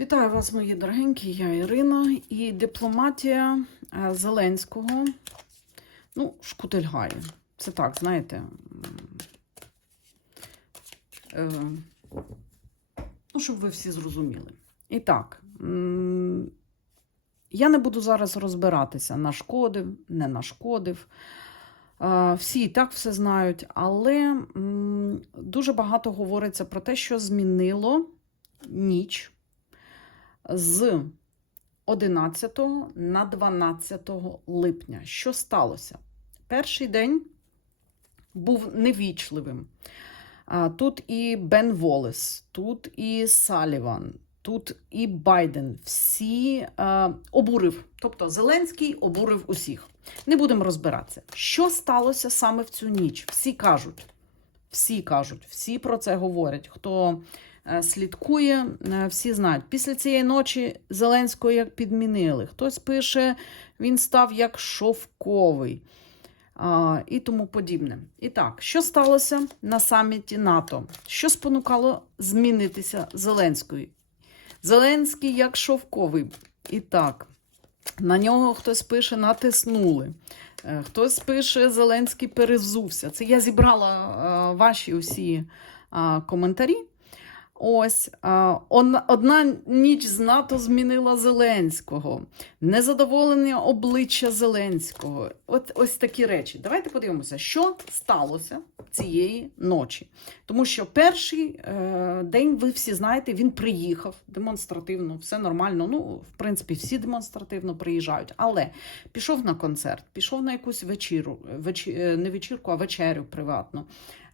Вітаю вас, мої дорогенькі, я Ірина. І дипломатія е, Зеленського ну, шкутильгає. Це так, знаєте. е, Ну, щоб ви всі зрозуміли. І так, я не буду зараз розбиратися, нашкодив, не нашкодив. Е, Всі і так все знають, але дуже багато говориться про те, що змінило ніч з 11 на 12 липня. Що сталося? Перший день був невічливим. Тут і Бен Волес, тут і Саліван, тут і Байден. Всі е, обурив. Тобто Зеленський обурив усіх. Не будемо розбиратися. Що сталося саме в цю ніч? Всі кажуть. Всі кажуть, всі про це говорять. Хто слідкує, е, всі знають. Після цієї ночі Зеленського як підмінили. Хтось пише, він став як шовковий і тому подібне. І так, що сталося на саміті НАТО? Що спонукало змінитися Зеленської? Зеленський як шовковий. І так, на нього хтось пише, натиснули. Е, Хтось пише, Зеленський перезувся. Це я зібрала е, ваші усі е, коментарі. Ось одна ніч з НАТО змінила Зеленського, незадоволення обличчя Зеленського. От ось такі речі. Давайте подивимося, що сталося цієї ночі. Тому що перший е, день, ви всі знаєте, він приїхав демонстративно, все нормально. Ну, в принципі, всі демонстративно приїжджають. Але пішов на концерт, пішов на якусь вечіру, вечі, е, не вечірку, а вечерю приватну.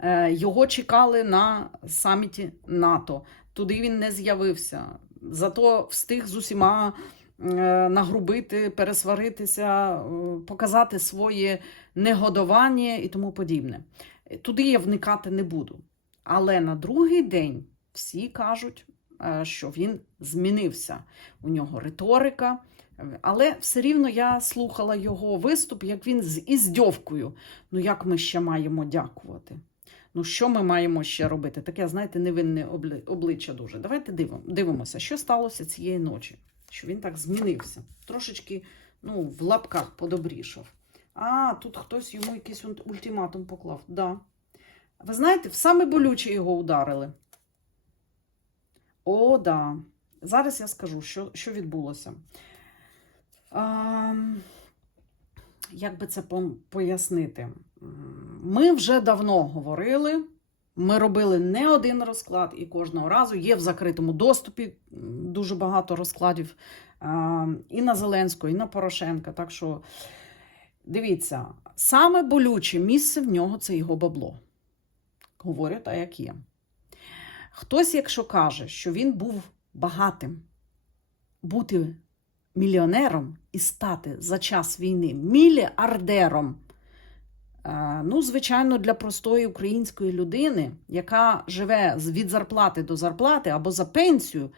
Е, Його чекали на саміті НАТО. Туди він не з'явився. Зато встиг з усіма нагрубити, пересваритися, показати своє негодування і тому подібне. Туди я вникати не буду. Але на другий день всі кажуть, е, що він змінився. У нього риторика. е, Але все рівно я слухала його виступ, як він з іздьовкою. Ну, як ми ще маємо дякувати? Ну, що ми маємо ще робити? Таке, знаєте, невинне обличчя дуже. Давайте дивимося, що сталося цієї ночі. Що він так змінився. Трошечки ну, в лапках подобрішав. А, тут хтось йому якийсь ультиматум поклав. Да. Ви знаєте, в саме болюче його ударили. О, да. Зараз я скажу, що, що відбулося. А, як би це пояснити? Ми вже давно говорили. Ми робили не один розклад, і кожного разу є в закритому доступі дуже багато розкладів а, і на Зеленського, і на Порошенка. Так що дивіться, саме болюче місце в нього це його бабло. Говорю так, як є. Хтось, якщо каже, що він був багатим, бути мільйонером і стати за час війни мільярдером. Е, Ну, звичайно, для простої української людини, яка живе від зарплати до зарплати або за пенсію,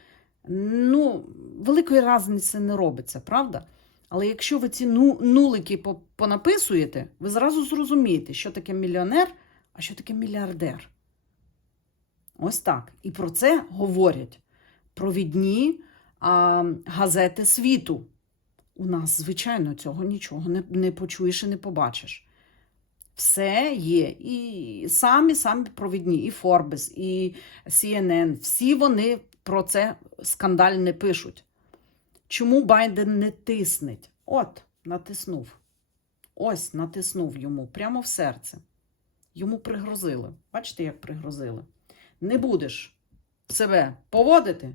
ну, великої різниці не робиться, правда? Але якщо ви ці ну, нулики понаписуєте, ви зразу зрозумієте, що таке мільйонер, а що таке мільярдер. Ось так. І про це говорять провідні а, газети світу. У нас, звичайно, цього нічого не, не почуєш і не побачиш. Все є. І самі самі провідні, і Forbes, і CNN, всі вони про це скандальне пишуть. Чому Байден не тиснеть? От, натиснув. Ось натиснув йому прямо в серце. Йому пригрозили. Бачите, як пригрозили? Не будеш себе поводити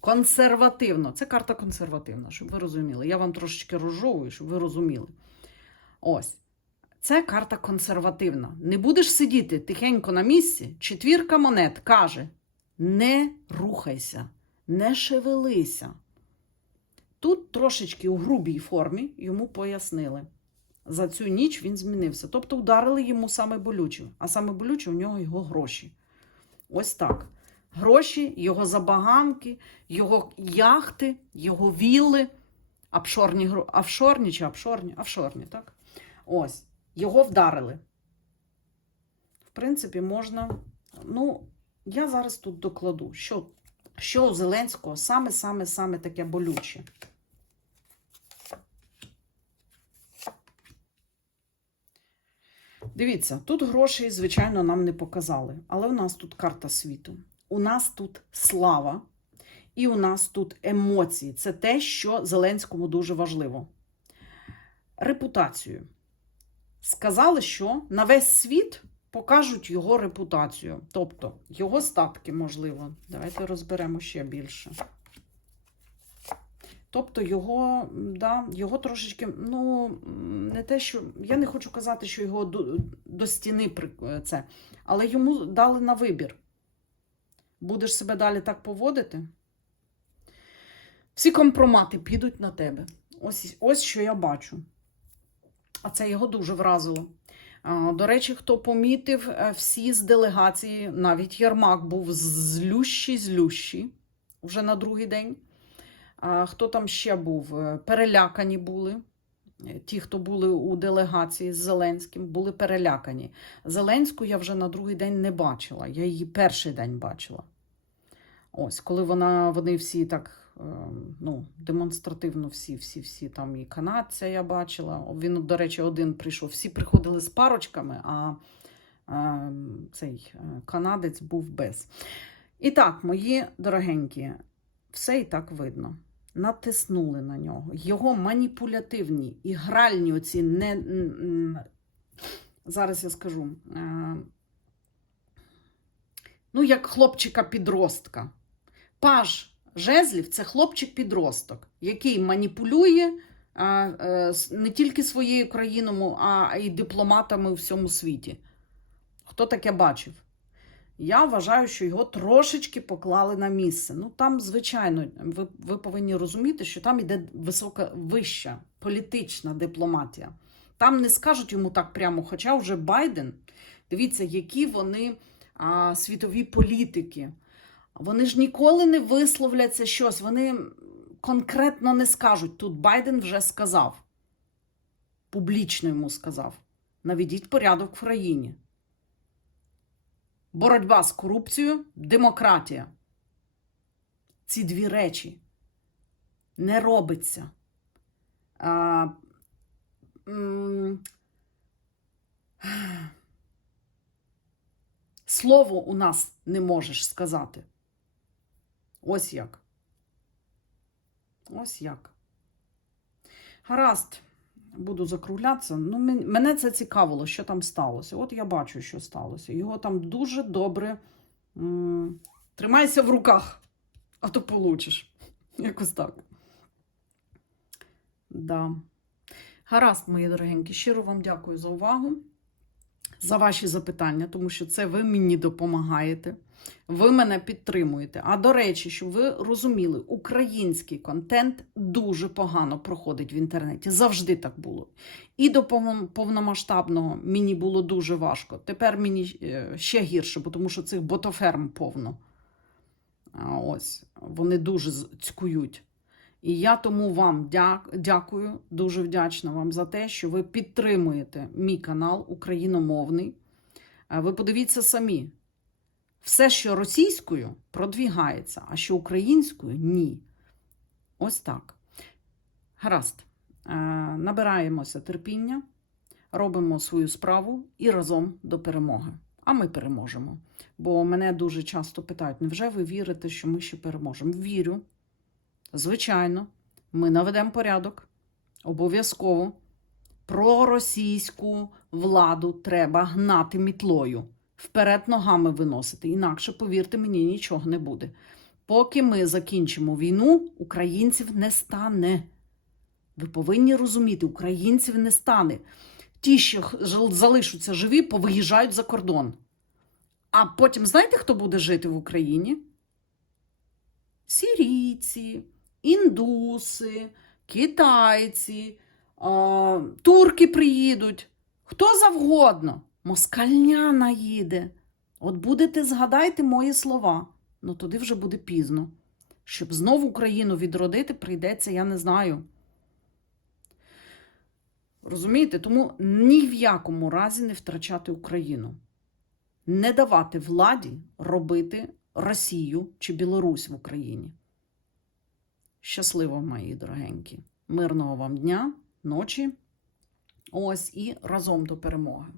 консервативно. Це карта консервативна, щоб ви розуміли. Я вам трошечки розжовую, щоб ви розуміли. Ось. Це карта консервативна. Не будеш сидіти тихенько на місці. Четвірка монет каже: не рухайся, не шевелися. Тут трошечки у грубій формі йому пояснили. За цю ніч він змінився. Тобто ударили йому саме болюче, а саме болюче у нього його гроші. Ось так. Гроші, його забаганки, його яхти, його вілли, офшорні, офшорні чи офшорні? Офшорні, так? Ось. Його вдарили. В принципі, можна. Ну, я зараз тут докладу, що Що у Зеленського саме-саме-саме таке болюче? Дивіться, тут грошей, звичайно, нам не показали, але у нас тут карта світу. У нас тут слава, і у нас тут емоції. Це те, що Зеленському дуже важливо. Репутацію. Сказали, що на весь світ покажуть його репутацію, тобто його статки, можливо. Давайте розберемо ще більше. Тобто його, да, його трошечки, ну, не те, що. Я не хочу казати, що його до, до стіни при- це, але йому дали на вибір. Будеш себе далі так поводити? Всі компромати підуть на тебе. Ось, ось що я бачу. А це його дуже вразило. До речі, хто помітив, е, всі з делегації, навіть Ярмак був злющий, злющий вже на другий день. А, Хто там ще був? Е, Перелякані були. Е, Ті, хто були у делегації з Зеленським, були перелякані. Зеленську я вже на другий день не бачила. Я її перший день бачила. Ось, коли вона, вони всі так е, ну, демонстративно всі, всі, всі там і канадця я бачила. Він, до речі, один прийшов. Всі приходили з парочками, а е, цей канадець був без. І так, мої дорогенькі, все і так видно. Натиснули на нього. Його маніпулятивні і гральні оці не. Зараз я скажу. е, Ну, як хлопчика-підростка. Паж жезлів це хлопчик-підросток, який маніпулює е, с- не тільки своєю країною, а й дипломатами у всьому світі. Хто таке бачив? Я вважаю, що його трошечки поклали на місце. Ну там, звичайно, ви, ви повинні розуміти, що там іде висока вища політична дипломатія. Там не скажуть йому так прямо, хоча вже Байден, дивіться, які вони а, світові політики. Вони ж ніколи не висловляться щось, вони конкретно не скажуть. Тут Байден вже сказав, публічно йому сказав: наведіть порядок в країні. Боротьба з корупцією, демократія. Ці дві речі не робиться. А, Слово у нас не можеш сказати. Ось як. Ось як. Гаразд, буду закруглятися. Ну, мене це цікавило, що там сталося. От я бачу, що сталося. Його там дуже добре. Тримайся в руках, а то получиш. Якось так. Да. Гаразд, мої дорогенькі, щиро вам дякую за увагу, за ваші запитання, тому що це ви мені допомагаєте. Ви мене підтримуєте. А до речі, щоб ви розуміли, український контент дуже погано проходить в інтернеті. Завжди так було. І до повномасштабного мені було дуже важко. Тепер мені е, ще гірше, тому що цих ботоферм повно. А Ось вони дуже цькують. І я тому вам дякую, дуже вдячна вам за те, що ви підтримуєте мій канал україномовний. Е, Ви подивіться самі. Все, що російською, продвігається, а що українською ні. Ось так. Гаразд. Е, Набираємося терпіння, робимо свою справу і разом до перемоги. А ми переможемо. Бо мене дуже часто питають: невже ви вірите, що ми ще переможемо? Вірю. Звичайно, ми наведемо порядок. Обов'язково. Проросійську владу треба гнати мітлою, вперед ногами виносити. Інакше, повірте мені, нічого не буде. Поки ми закінчимо війну, українців не стане. Ви повинні розуміти, українців не стане. Ті, що залишаться живі, повиїжджають за кордон. А потім знаєте, хто буде жити в Україні? Сірійці, індуси, китайці, турки приїдуть. Хто завгодно. Москальня наїде. От будете, згадайте мої слова. Ну туди вже буде пізно. Щоб знову Україну відродити, прийдеться, я не знаю. Розумієте? Тому ні в якому разі не втрачати Україну. Не давати владі робити Росію чи Білорусь в Україні. Щасливо, мої дорогенькі. Мирного вам дня, ночі. Ось і разом до перемоги.